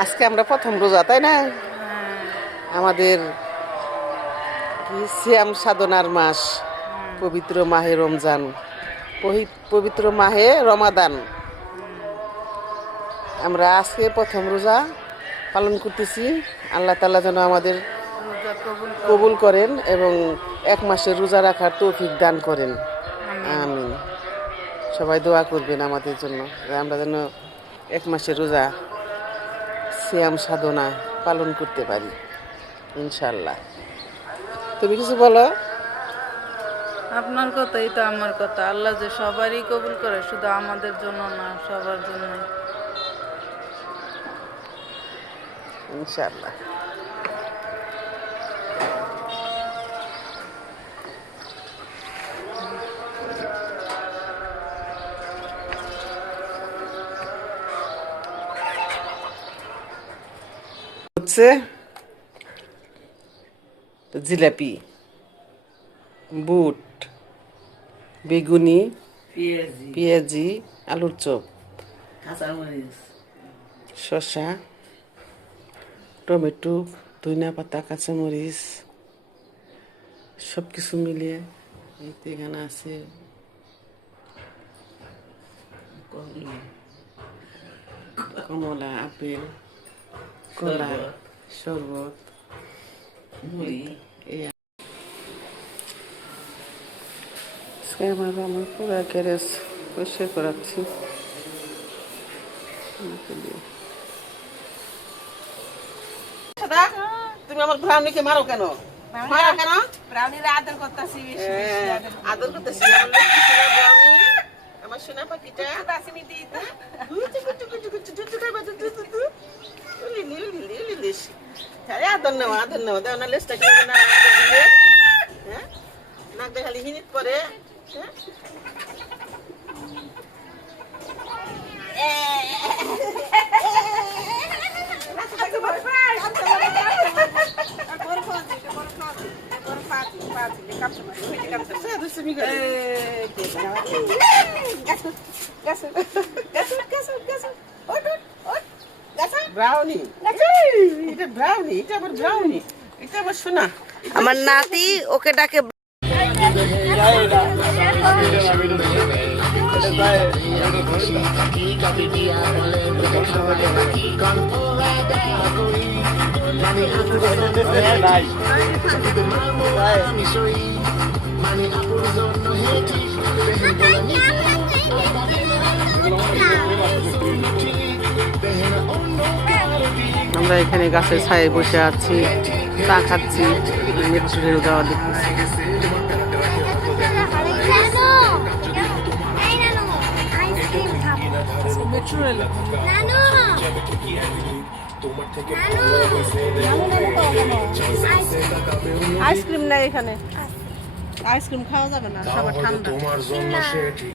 আজকে আমরা প্রথম রোজা, তাই না? আমাদের সিয়াম সাধনার মাস, পবিত্র মাহে রমজান, পবিত্র মাহে রমাদান। আমরা আজকে প্রথম রোজা পালন করতেছি। আল্লাহ তাআলা যেন আমাদের কবুল করেন এবং এক মাসের রোজা রাখার তৌফিক দান করেন। আমিন। সবাই দোয়া করবেন আমাদের জন্য, আমরা যেন এক মাসের রোজা সিয়াম সাধনা পালন করতে পারি ইনশাআল্লাহ। তুমি কিছু বলো। আপনার কথাই তো আমার কথা। আল্লাহ যে সবারই কবুল করে, শুধু আমাদের জন্য না, সবার জন্য ইনশাআল্লাহ। হচ্ছে জিলাপি, বুট, বেগুনি, পেঁয়াজি, আলুর চপ, শসা, টমেটো, ধনিয়া পাতা, কাঁচামরিচ সব কিছু মিলিয়ে এখানে আছে কমলা, আপেল, কলা, শরবত, আমার পুরো গ্যারেজ পরিষ্কার করাচ্ছি। তুমি আমার ব্রাউনিকে মারো কেন? মারো কেন? ব্রাউনির আদর করতেছি, আদর করতেছি। ব্রাউনি আমার সোনা পাখিটা আদর নেওয়া, আদর নেওয়া দেও না। লেজটা কি না নাক দেখালি হিনিট পরে। ব্রাউনি, এটা ব্রাউনি, এটা আমার ব্রাউনি, এটা আমার সোনা। আমার নাতি ওকে ডাকে। আমরা এখানে গাছের ছায়ে বসে আছি, চা খাচ্ছি, মেট্রোরেল যাওয়া দেখতেছি। আইসক্রিম নাই এখানে, আইসক্রিম খাওয়া যাবে না, সবার ঠান্ডা।